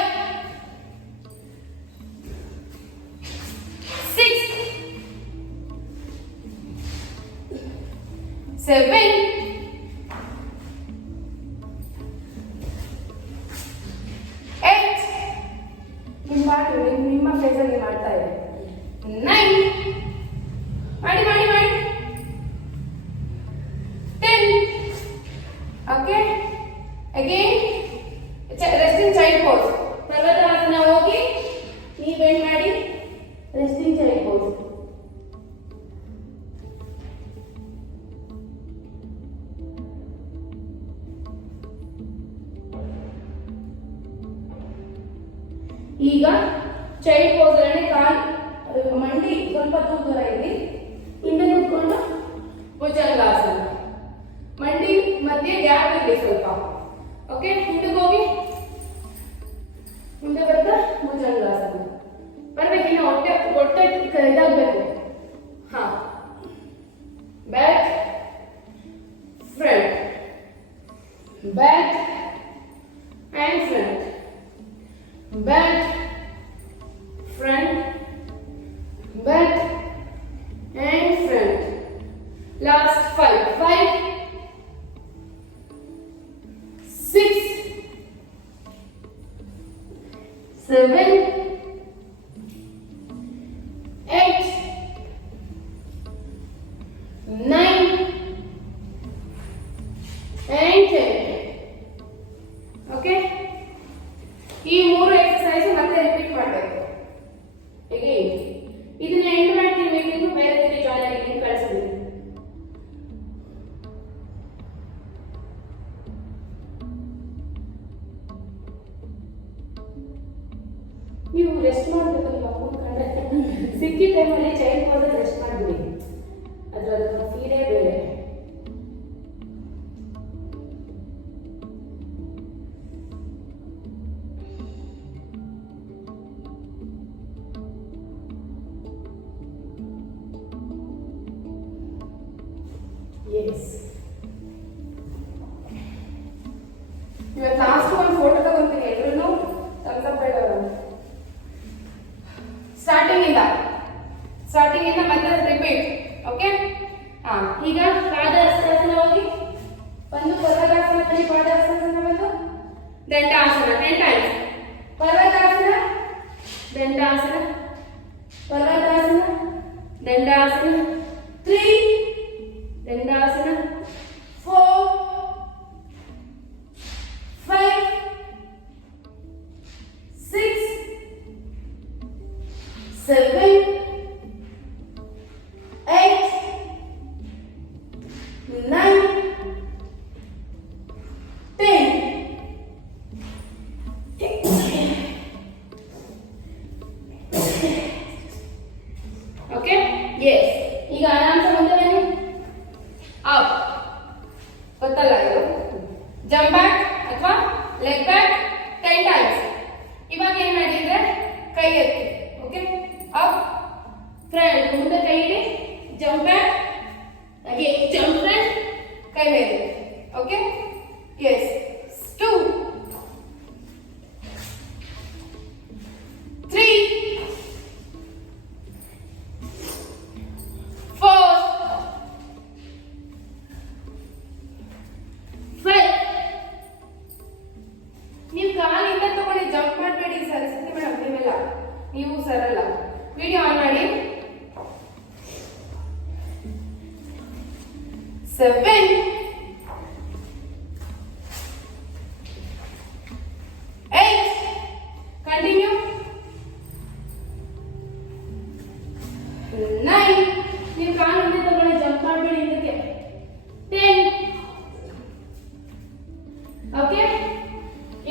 6 7 ನಿಮ್ಮ ಫೇಸಲ್ಲಿ ಮಾಡ್ತಾ ಇದೆ 9 ಮಾಡಿ 10 okay again resting child pose parvatasana ಹೋಗಿ ನೀ ಬೆಂಡ್ ಮಾಡಿ ರೆಸ್ಟಿಂಗ್ ಚೈಲ್ಡ್ ಪೋಸ್ ಈಗ ಚೈಲ್ಡ್ ಪೋಸ್ ಅಲ್ಲಿ ಮಂಡಿ ಸ್ವಲ್ಪ ದೂರ ಇರಲಿ ಹಿಂದೆ ನಿಂತ್ಕೊಂಡು ಭುಜಂಗಾಸನ ಮಂಡಿ ಮಧ್ಯೆ ಗ್ಯಾಪ್ ಇರಲಿ ಸ್ವಲ್ಪ ಓಕೆ ಹಿಂದೆ ಹೋಗಿ ಮುಂದೆ ಬರ್ತಾ ಭುಜಂಗಾಸನ ಬರ್ಬೇಕು ಇನ್ನು ಹೊಟ್ಟೆ ಇದಾಗಬೇಕು ಹಾ back front back and front back front back and front last 5 6 7 8 9 and 10 okay ಈ ಮೂರು ಎಕ್ಸರ್ಸೈಸ್ ಮತ್ತೆ ರಿಪೀಟ್ ಮಾಡಬೇಕು ಹೇಗೆ ಇದನ್ನ ಎಂಡ್ ಮಾಡ್ತೀನಿ ಮೀಟಿಂಗ್ ಬೇರೆ ರೀತಿ ಜಾಯ್ನ್ ಆಗಿ ಕಳಿಸ್ತೀನಿ ನೀವು ರೆಸ್ಟ್ ಮಾಡಬೇಕು ಸಿಕ್ಕಿ ಟೈಮಲ್ಲಿ ಚೈಲ್ಡ್ ಹೋದ್ರೆ ರೆಸ್ಟ್ ಮಾಡಿಬಿಡಿ ಅದರ ಫೀಲೇ ಬೇರೆ Yes. ಇವತ್ತು ಲಾಸ್ಟ್ ಒಂದು ಫೋಟೋ ತಗೊಂತೀನಿ ಎಲ್ಲರೂ thumbs up ಬೇಡವರು ಸ್ಟಾರ್ಟಿಂಗ್ ಇಂದ ಮತ್ತೆ ರಿಪೀಟ್ ಓಕೆ ಈಗ ಪಾದಹಸ್ತಾಸನ ಹೋಗಿ ಒಂದು ಪರ್ವತಾಸನದಲ್ಲಿ ಪಾದಹಸ್ತಾಸನ ಬಂದು ದಂಡಾಸನ 10 ಟೈಮ್ಸ್ ಪರ್ವತಾಸನ ದಂಡಾಸನ ಪರ್ವತಾಸನ ದಂಡಾಸನ 3 ದಂಡಾಸನ 4 5 6 7 8 9 ಓಕೆ ಎಸ್ ಈಗ ಆರಾಮ್ಸೆ ಮುಂದೆ ಬನ್ನಿ ಅಪ್ ಗೊತ್ತಲ್ಲ ಇದು ಜಂಪ್ ಬ್ಯಾಕ್ ಅಥವಾ ಲೆಗ್ ಬ್ಯಾಕ್ 10 ಟೈಮ್ಸ್ ಇವಾಗ ಏನ್ ಮಾಡಿದ್ರೆ ಕೈ ಎತ್ತಿ. ಓಕೆ, ಅಪ್ ಫ್ರಂಟ್, ಮುಂದೆ ಕೈ ಇಡಿ, jump back, again jump front, ಕೈ ಮೇಲೆ. Okay, yes, 2 3 4 5. ನೀವು ಕಾಲಿಂದ ತಗೊಳ್ಳಿ, ಜಂಪ್ ಮಾಡಬೇಡಿ. ಸರಸ್ವತಿ ಮೇಡಮ್ ನೀವೆಲ್ಲ, ನೀವು ಸರಲ್ಲ. ವಿಡಿಯೋ ಆನ್ ಮಾಡಿ. 7 8 ಕಂಟಿನ್ಯೂ. 9 ನೀವು ಕಾಲಿಂದ ತಗೊಳ್ಳಿ, ಜಂಪ್ ಮಾಡಬೇಡಿ ಹಿಂದಕ್ಕೆ. 10. Okay,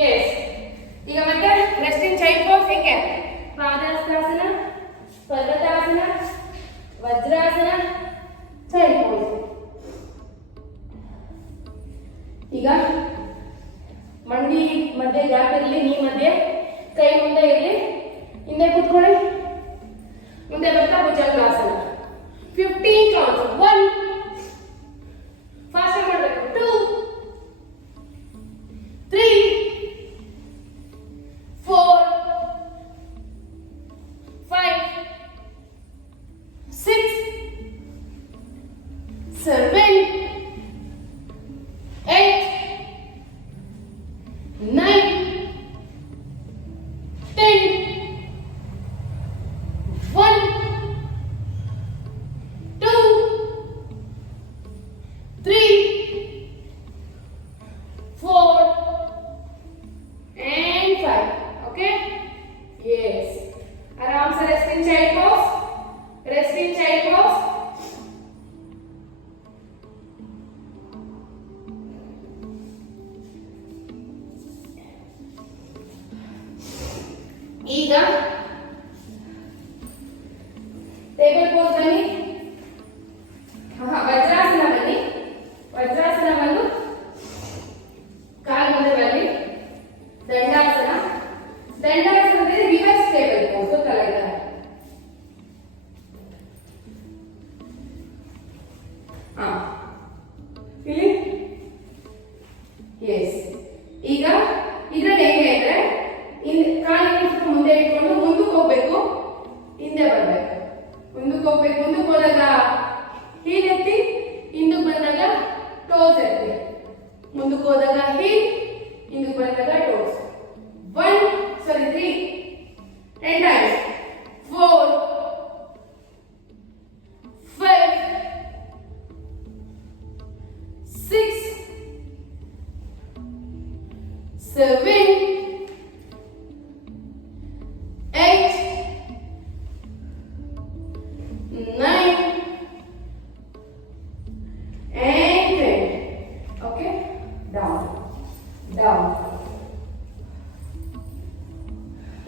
yes. ಈಗ ಮತ್ತೆ ರೆಸ್ಟಿಂಗ್ ಚೈಲ್ಡ್ ಪೋಸ್. ಹೇಗೆ? ಪಾದಹಸ್ತಾಸನ, ಪರ್ವತಾಸನ, ವಜ್ರಾಸನ, ಚೈಲ್ಡ್ ಪೋಸ್. ಈಗ ಮಂಡಿ ಮಧ್ಯೆ ಗ್ಯಾಪ್ ಇರಲಿ, ನೀ ಮಧ್ಯೆ, ಕೈ ಮುಂದೆ ಇರಲಿ, ಹಿಂದೆ ಕೂತ್ಕೊಳ್ಳಿ. ಮುಂದೆ ಬರ್ತಾ ಭುಜಂಗಾಸನ. 15 ಕೌಂಟ್ಸ್. 1 ಫಾಸ್ಟ್ ಮಾಡಬೇಕು. 2 3 4 5 6 7 8 9 10 1 2 3 4 and 5. Okay, yes. आराम से resting child pose, resting child pose. ಈಗ ಟೇಬಲ್ ಪೋಸ್ ಬನ್ನಿ. ವಜ್ರಾಸನ ಬನ್ನಿ. ವಜ್ರಾಸನ ಬಂದು ಕಾಲು ಮುಂದೆ ಬರಲಿ. ದಂಡಾಸನ. ದಂಡಾಸನ ಅಂದ್ರೆ ರಿವರ್ಸ್ ಟೇಬಲ್ ಪೋಸ್. ಗೊತ್ತಲ್ಲ ಇದರ? ಇಲ್ಲಿ ಎಸ್. ಈಗ ಇದ್ರಲ್ಲಿ ಹೆಂಗೆ ಅಂದ್ರೆ ಕಾಲಿನ ಮುಂದೆ ಇಟ್ಕೊಂಡು ಮುಂದಕ್ಕೆ ಹೋಗ್ಬೇಕು, ಹಿಂದೆ ಬರ್ಬೇಕು. ಮುಂದಕ್ಕೆ ಹೋಗ್ಬೇಕು. ಮುಂದಕ್ಕೆ ಹೋದಾಗ ಹೀಲ್ ಎತ್ತಿ, ಹಿಂದಕ್ಕೆ ಬಂದಾಗ ಟೋಸ್ ಎತ್ತಿ. ಮುಂದಕ್ಕೆ ಹೋದಾಗ ಹೀಲ್, ಹಿಂದಕ್ಕೆ ಬಂದಾಗ toes. 3 10 times. 4 5 6 7 8 9 and 10. Okay, down.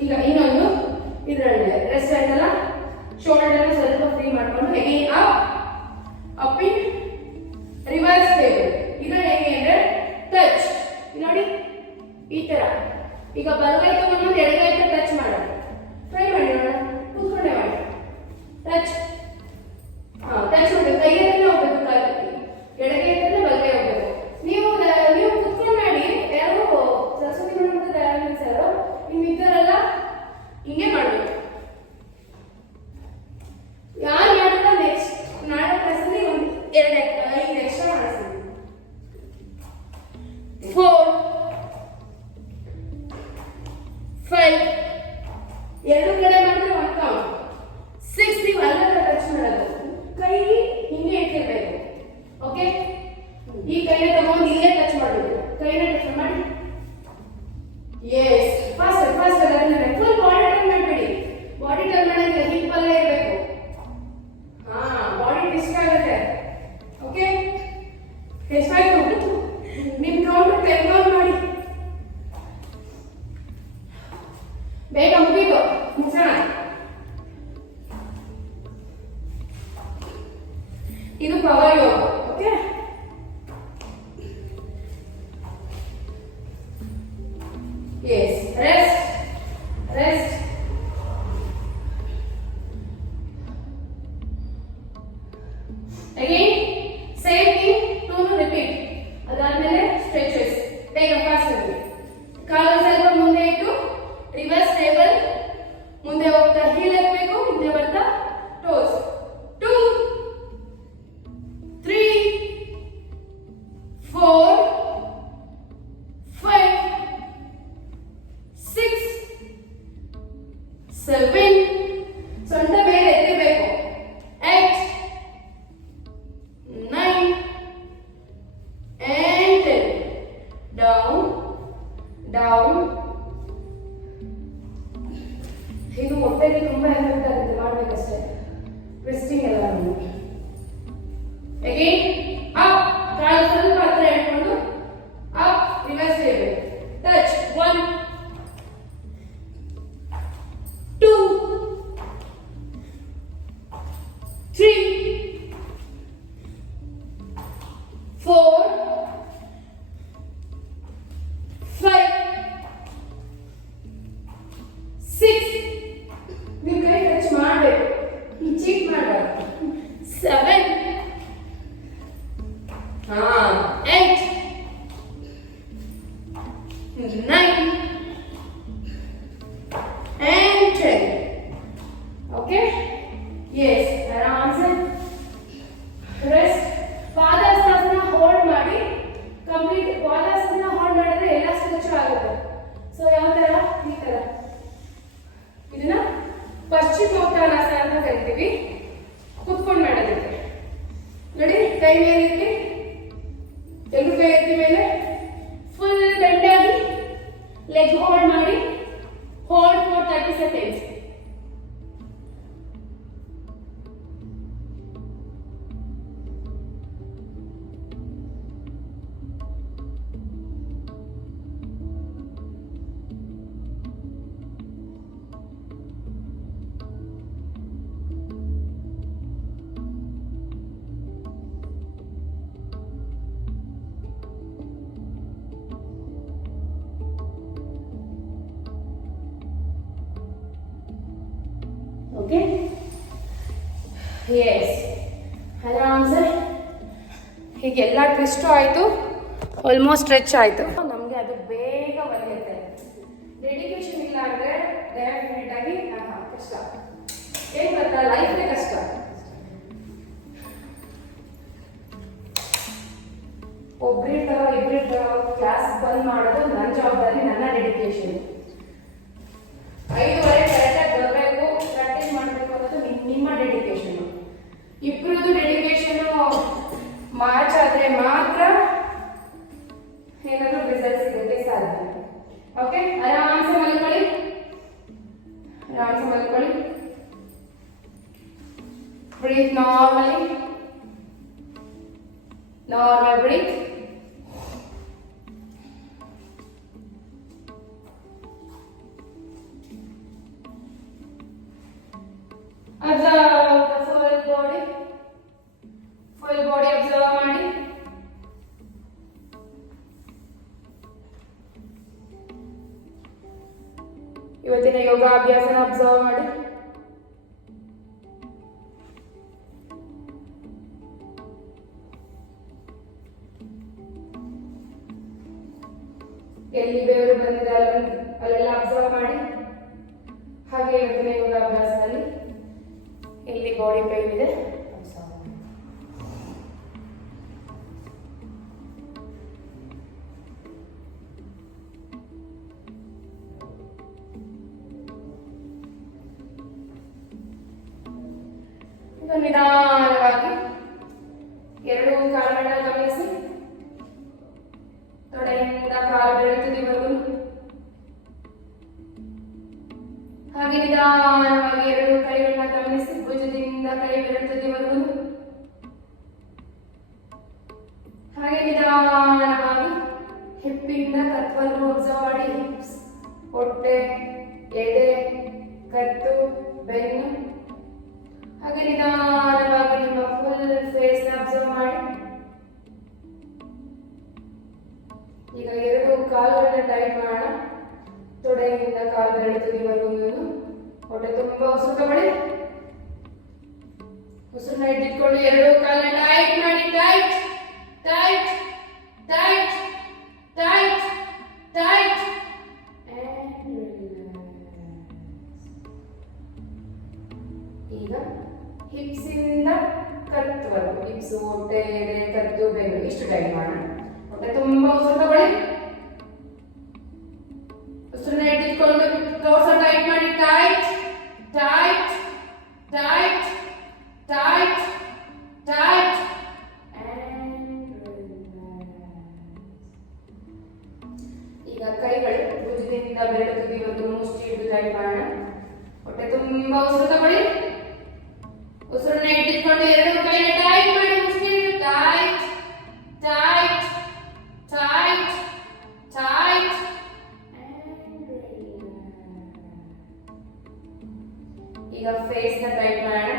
ಈಗ ಇನ್ನೊಂದು ಇದರಲ್ಲಿ ರೆಸ್ಟ್ ಆಯ್ತಲ್ಲ, ಶೋಲ್ಡರ್ ಸ್ವಲ್ಪ ಫ್ರೀ ಮಾಡ್ಕೊಂಡು again up in reverse table. ಇದರಲ್ಲಿ ಹೇಗೆ ಅಂದ್ರೆ ಟಚ್ ನೋಡಿ ಈ ತರ. ಈಗ ಬಲಗೈ ತಗೊಂಡು ಎಡಗೈ ಟಚ್ ಮಾಡೋದು. ಟ್ರೈ ಮಾಡಿ ನೋಡೋಣ. ಕೂತ್ಕೊಂಡೆ ಮಾಡಿ. ಟಚ್ ಟಚ್ ಮಾಡಬೇಕು. ಕೈಯಲ್ಲೇ ಹೋಗ್ಬೇಕು. ಎಡಗೈ ಇದ್ರೆ ಬಲಗೈ ಹೋಗ್ಬೇಕು. ನೀವು ಕೂತ್ಕೊಂಡು ಮಾಡಿ. ಯಾರು ಸರಸ್ವತಿ ಮೇಡಮ್ ಸರ್ ನಿಮ್ ಇದ್ದಾರಲ್ಲ, ಹಿಂಗೆ ಮಾಡ್ಬೇಕು. ಯಾರು ಮಾಡಿದ್ರೆ ನೆಕ್ಸ್ಟ್ ನಾಳೆ ಕ್ಲಾಸಲ್ಲಿ ಒಂದು 5 ಎಕ್ಸ್ಟ್ರಾ ಮಾಡಿಸ್ತೀವಿ. 4 5 ಎರಡು ಕಡೆ ಮಾಡಿದ್ರೆ 1 ಕೌಂಟ್. 6 ನೀವು ಅಲ್ಲೇ ಟಚ್ ಮಾಡೋದು. ಕೈ ಹಿಂಗೆ ಇಟ್ಟಿರ್ಬೇಕು. ಓಕೆ, ಈ ಕೈನ ತಗೊಂಡು ಇಲ್ಲೇ ಟಚ್ ಮಾಡಬೇಕು. ಕೈನ ಟಚ್ ಮಾಡಿ. Yes, fast full body turn ಮಾಡಬೇಡಿ. ಬಾಡಿ ಟರ್ನ್ ಮಾಡಿದ್ರೆ ಹಿಪ್ ಅಲ್ಲೇ ಇರಬೇಕು. ಬಾಡಿ ಟ್ವಿಸ್ಟ್ ಆಗುತ್ತೆ. ಓಕೆ, ಎಷ್ಟಾಯ್ತು ನಿಮ್ ಕೌಂಟ್ 10 ಕೌಂಟ್ ಮಾಡಿ. ಬೇಗ ಮುಗಿಸೋಣ. ಇದು power yoga. Okay, yes. Rest 7 ಸೊಂಟ ಮೇಲೆ ಎತ್ತಬೇಕು 8 9 and 10 down down ಇದು ಹೊಟ್ಟೆಗೆ ತುಂಬಾ ಎಫೆಕ್ಟ್ ಆಗುತ್ತೆ ಮಾಡ್ಬೇಕಷ್ಟೇ ಟ್ವಿಸ್ಟಿಂಗ್ ಎಲ್ಲ ಅಗೇನ್ ಅಪ್ ಕಾಲು ಸ್ವಲ್ಪ ಹತ್ರ ಇಟ್ಕೊಂಡು ಅಪ್ ರಿವರ್ಸ್ ಇರಬೇಕು ಟಚ್ 1 2 3 4 5 6 ನೀವು ಕೈ ಟಚ್ ಮಾಡಬೇಕು ಈ ಚೀಟ್ ಮಾಡಬಾರ್ದು 7 8 9 and 10 okay yes आराम से rest ಪಾದಾಸನ ಹೋಲ್ಡ್ ಮಾಡಿ ಕಂಪ್ಲೀಟ್ ಪಾದಾಸನ ಹೋಲ್ಡ್ ಮಾಡಿದ್ರೆ ಎಲ್ಲ ಸ್ಟ್ರೆಚ್ ಆಗುತ್ತೆ ಸೊ ಯಾವ ತರ ಈ ತರ ಇದನ್ನ ಪಶ್ಚಿಮೋತ್ತಾನಾಸನ ಅಂತ ಕರಿತೀವಿ ಕೂತ್ಕೊಂಡು ಮಾಡೋದಕ್ಕೆ ನೋಡಿ ಕೈ ಮೇಲೆ ಇಟ್ಟು ಎರಡು ಕೈ ಎತ್ತಿ ಮೇಲೆ ಫುಲ್ ಬೆಂಡ್ ಆಗಿ ಲೆಗ್ ಹೋಲ್ಡ್ ಮಾಡಿ hold for 30 seconds okay yes आराम से ಹೀಗೆಲ್ಲ ಟ್ವಿಸ್ಟ್ ಆಯಿತು ಆಲ್ಮೋಸ್ಟ್ ಸ್ಟ್ರೆಚ್ ಆಯಿತು ನಮಗೆ ಅದು ಬೇಗ ಒಲಿಯುತ್ತೆ ಡೆಡಿಕೇಶನ್ ಇಲ್ಲ ಅಂದರೆ ಡೆಫಿನೆಟ್ ಆಗಿ ಕಷ್ಟ ಏನು ಗೊತ್ತಾ ಲೈಫೇ ಕಷ್ಟ ಒಬ್ರಿರ್ತಾರೋ ಇಬ್ಬರಿರ್ತಾರೋ ಕ್ಲಾಸ್ ಬಂದ್ ಮಾಡೋದು ನನ್ನ ಜವಾಬ್ದಾರಿ ನನ್ನ ಡೆಡಿಕೇಶನ್ 5:30 ಕರೆಕ್ಟಾಗಿ ಬರಬೇಕು ಪ್ರಾಕ್ಟೀಸ್ ಮಾಡಬೇಕು ಅನ್ನೋದು ನಿಮ್ಮ ಡೆಡಿಕೇಶನ್ ಇಬ್ಬರದು ಡೆಡಿಕೇಶನ್ ಮ್ಯಾಚ್ ಆದರೆ ಮಾತ್ರ ಏನಾದರೂ ರಿಸಲ್ಟ್ ಸಿಗುತ್ತೆ ಸಾಧ್ಯ ಓಕೆ ಆರಾಮ್ಸೆ ಮಲ್ಕೊಳ್ಳಿ breathe normally normal breath observe the full body observe ಮಾಡಿ ಇವತ್ತಿನ ಯೋಗಾಭ್ಯಾಸನ ಅಬ್ಸರ್ವ್ ಮಾಡಿ ಎಲ್ಲಿ ಬೇರೆ ಬಂದಿದೆ ಅಲ್ಲೆಲ್ಲ ಅಬ್ಸರ್ವ್ ಮಾಡಿ ಹಾಗೆ ಇವತ್ತಿನ ಯೋಗಾಭ್ಯಾಸದಲ್ಲಿ ಎಲ್ಲಿ ಬಾಡಿ ಪೇನ್ ಇದೆ ನಿಧಾನವಾಗಿ ಎರಡು ಕಾಲುಗಳನ್ನ ಗಮನಿಸಿ ತೊಡೆಯಿಂದ ಕಾಲು ಬೆರಳುವರೆಗೂ ಹಾಗೆ ನಿಧಾನವಾಗಿ ಎರಡು ಕೈಗಳನ್ನ ಗಮನಿಸಿ ಭುಜದಿಂದ ಕೈ ಬೆರಳುವರೆಗೂ ಹಾಗೆ ನಿಧಾನವಾಗಿ ಹಿಪ್ಪಿಂದ ಕತ್ವರೆಗೂ ಅಬ್ಸರ್ವ್ ಮಾಡಿ ಹಿಪ್ಸ್ ಹೊಟ್ಟೆ ಎದೆ ಕತ್ತು ಬೆನ್ನು ಹಾಗೆ ನಿಧಾನವಾಗಿ ನಿಮ್ಮ ಫುಲ್ ಫೇಸ್ ಅಬ್ಸರ್ವ್ ಮಾಡಿ ಈಗ ಎರಡು ಕಾಲುಗಳನ್ನ ಟೈಟ್ ಮಾಡೋಣ ತೊಡೆಯಿಂದ ಕಾಲು ಬೆರಳು ತುದಿವರೆಗೂ ಹೊಟ್ಟೆ ತುಂಬಾ ಉಸಿರು ತಗೊಳ್ಳಿ ಉಸಿರನ್ನ ಹಿಡಿದುಕೊಂಡು ಎರಡು ಕಾಲನ್ನ ಟೈಟ್ ಮಾಡಿ tight tight tight tight tight ಈಗ ಹಿಪ್ಸ್ ಇಂದ ಕತ್ತುವರೆಗೂ ಹಿಪ್ಸ್ ಹೊಟ್ಟೆ ಕತ್ತು ಬೆನ್ನು ಇಷ್ಟು ಟೈಟ್ ಮಾಡೋಣ ಹೊಟ್ಟೆ ತುಂಬಾ ಉಸಿರು ತಗೊಳ್ಳಿ ಉಸಿರನ್ನ ಹಿಡಿದುಕೊಂಡು ತೋರ್ಸ ಟೈಟ್ ಮಾಡಿ ಟೈಟ್ ಬೆರಳು ತುದಿವರೆಗೂ ಮುಷ್ಟಿ ಹಿಡಿದು ಟೈಟ್ ಮಾಡೋಣ. ಹೊಟ್ಟೆ ತುಂಬಾ ಉಸಿರು ತಗೊಳ್ಳಿ. ಉಸಿರನ್ನ ಇಟ್ಟಿಟ್ಕೊಂಡು ಎರಡು ಕೈನ ಟೈಟ್ ಮಾಡಿ ಮುಷ್ಟಿ ಹಿಡಿದು ಟೈಟ್ ಟೈಟ್ ಟೈಟ್ ಟೈಟ್. ಈಗ ಫೇಸ್ ನ ಟೈಟ್ ಮಾಡೋಣ.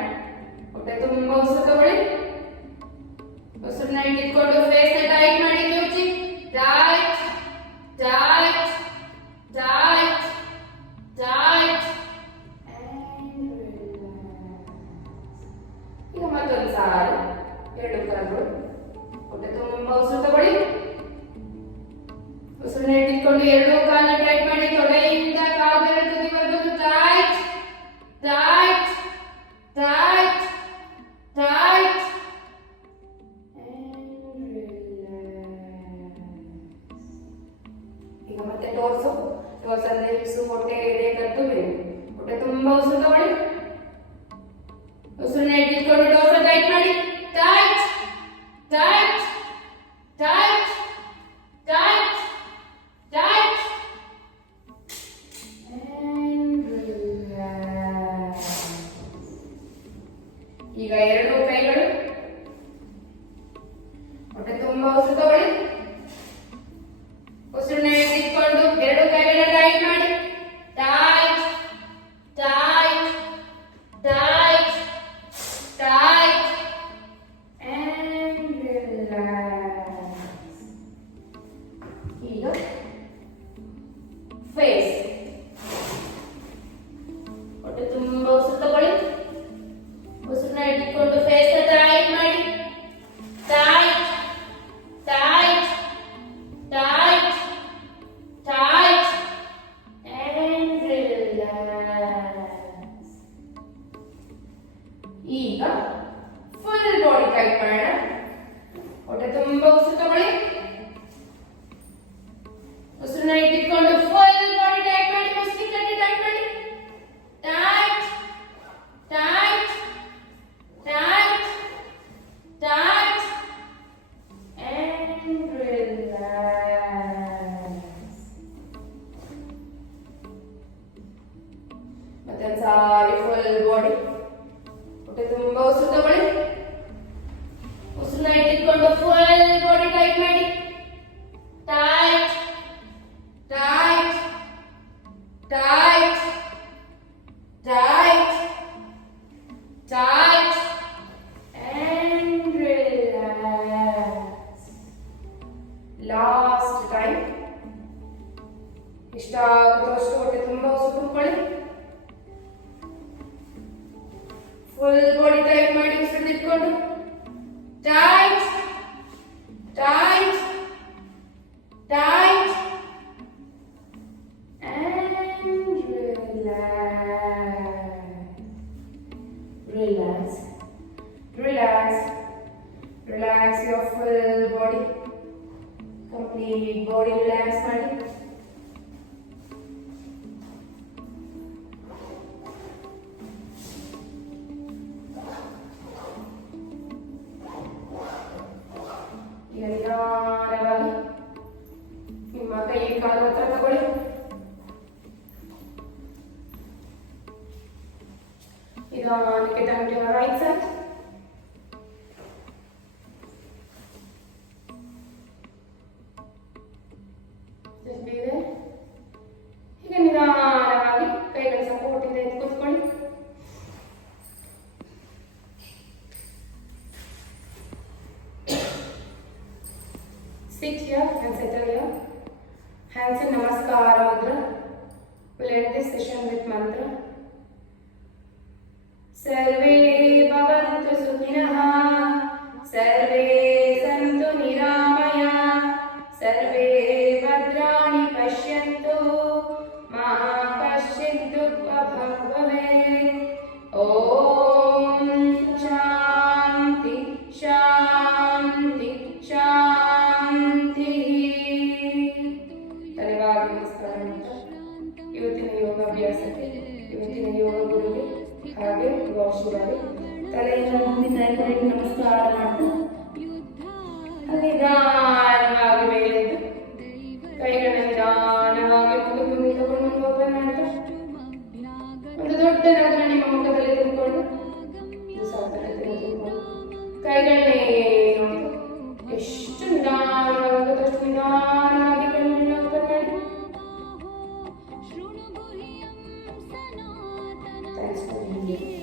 ಹೊಟ್ಟೆ ತುಂಬಾ ಉಸಿರು ತಗೊಳ್ಳಿ. ಉಸಿರನ್ನ ಇಟ್ಟಿಟ್ಕೊಂಡು ಫೇಸ್ ನ ಟೈಟ್ ಮಾಡಿ ಮುಚ್ಚಿ ಟೈಟ್ ಟೈಟ್ ಟೈಟ್ ಟೈಟ್. ಈಗ ಮತ್ತೊಂದು ಸಾರಿ ಎರಡು ಕಾಲುಗಳು. ಹೊಟ್ಟೆ ತುಂಬಾ ಉಸಿರು ತಗೊಳ್ಳಿ. ಉಸಿರನ್ನ ಇಟ್ಟಿಟ್ಕೊಂಡು ಎರಡು ಕಾಲನ್ನ ಟೈಟ್ ಮಾಡಿ ತೊಡೆಯಿಂದ ಕಾಲು ಬೆರಳು ತುದಿವರೆಗೂ ಟೈಟ್ ಟೈಟ್ ಟೈಟ್ ಟೈಟ್. ಈಗ ಮತ್ತೆ ಟೋರ್ಸು ಅಂದ್ರೆ ಹಿಪ್ಸು, ಹೊಟ್ಟೆ, ಎದೆ, ಕತ್ತು, ಬೆನ್ನು. ಹೊಟ್ಟೆ ತುಂಬಾ ಉಸಿರು ತಗೊಳ್ಳಿ. ಉಸಿರನ್ನ ಇಟ್ಟಿಟ್ಕೊಂಡು ಟೋರ್ಸ ಟೈಟ್ ಮಾಡಿ tight tight tight tight tight. ಈಗ ಎರಡು ಕೈಗಳು. ಹೊಟ್ಟೆ ತುಂಬಾ ಉಸಿರು ತಗೊಳ್ಳಿ. ಉಸಿರನ್ನ ಇಟ್ಕೊಂಡು ಎರಡು ಕೈಗಳನ್ನ ಟೈಟ್ ಮಾಡಿ tight tight tight tight and relax. ಈಗ ಫೇಸ್. ಹೊಟ್ಟೆ ತುಂಬಾ ಉಸಿರು ತಗೊಳ್ಳಿ. ಉಸಿರನ್ನ ಇಟ್ಕೊಂಡು ಫೇಸ್ ಟೈಟ್ ಮಾಡಿ tight tight tight tight and relax. ಈಗ ಫುಲ್ ಬಾಡಿ ಟೈಟ್ ಮಾಡೋಣ. ಹೊಟ್ಟೆ ತುಂಬಾ ಉಸಿರು ತಗೊಳ್ಳಿ. ಉಸಿರನ್ನ ಇಟ್ಕೊಂಡು ಫುಲ್ ಬಾಡಿ ಟೈಟ್ ಮಾಡಿ ಮುಷ್ಟಿ ಕಟ್ಟಿ ಟೈಟ್ ಮಾಡಿ tight tight tight tight and relax. ಮತ್ತೆ ಸಾರಿ ಫುಲ್ ಬಾಡಿ. ಹೊಟ್ಟೆ ತುಂಬಾ ಉಸಿರು ತಗೊಳ್ಳಿ. ಉಸಿರನ್ನ ಇಟ್ಕೊಂಡು ಫುಲ್ ಬಾಡಿ ಟೈಟ್ ಮಾಡಿ tight tight tight tight tight and relax. Last time. ಇಷ್ಟಾಗುತ್ತೋ ಅಷ್ಟು ಹೊಟ್ಟೆ ತುಂಬಾ ಉಸಿರು ತುಂಬಿಕೊಳ್ಳಿ. ಫುಲ್ ಬಾಡಿ ಟೈಟ್ ಮಾಡಿ ಉಸಿರು ಇಟ್ಕೊಂಡು tight tight tight and relax. Relax. Relax your full body. Complete body relax ಮಾಡಿ. ಈಗ ನಿಧಾನವಾಗಿ ನಿಮ್ಮ ಕೈ ಕಾಲು ಹತ್ರ ತಗೊಳ್ಳಿ. ನಿಧಾನಕ್ಕೆ turn to your right side. Just be there. ಈಗ ನಿಧಾನವಾಗಿ ಕೈಗಳ ಸಪೋರ್ಟ್ ಇಂದ ಎದ್ದು ಕೂತ್ಕೊಳ್ಳಿ. Sit here and settle here. Hands in Namaskara Mudra. We'll end this session with mantra. सर्वे भवन्तु सुखिनः, सर्वे सन्तु निरामयाः, सर्वे भद्राणि पश्यन्तु, मा कश्चित् दुःखभाग् भवेत्. ॐ शान्ति शान्ति शान्तिः. ತಲೆಬಾಗಿ ನಮಸ್ಕಾರ ಮಾಡ್ತಾ ಇವತ್ತಿನ ಯೋಗಾಭ್ಯಾಸಕ್ಕೆ, ಇವತ್ತಿನ ಯೋಗ ಗುರುಗೆ ಹಾಗೆ ಶಿವರಾಗಿ ತಲೆಯಿಂದ ಭೂಮಿ ನಮಸ್ಕಾರ ಮಾಡ್ತಾ ನಿಧಾನವಾಗಿ ಮೇಲೆದ್ದು ಕೈಗಳ ನಿಧಾನವಾಗಿ ಮುಂದೆ ತಗೊಂಡು ಇದು ಸಾರ್ಥಕತೆ. ಕೈಗಳನ್ನೇ ನೋಡು, ಎಷ್ಟು ನಿಧಾನವಾಗುತ್ತೋ ಅಷ್ಟು ನಿಧಾನವಾಗಿ ಕಣ್ಣನ್ನು ಓಪನ್ ಮಾಡಿ. Thanks for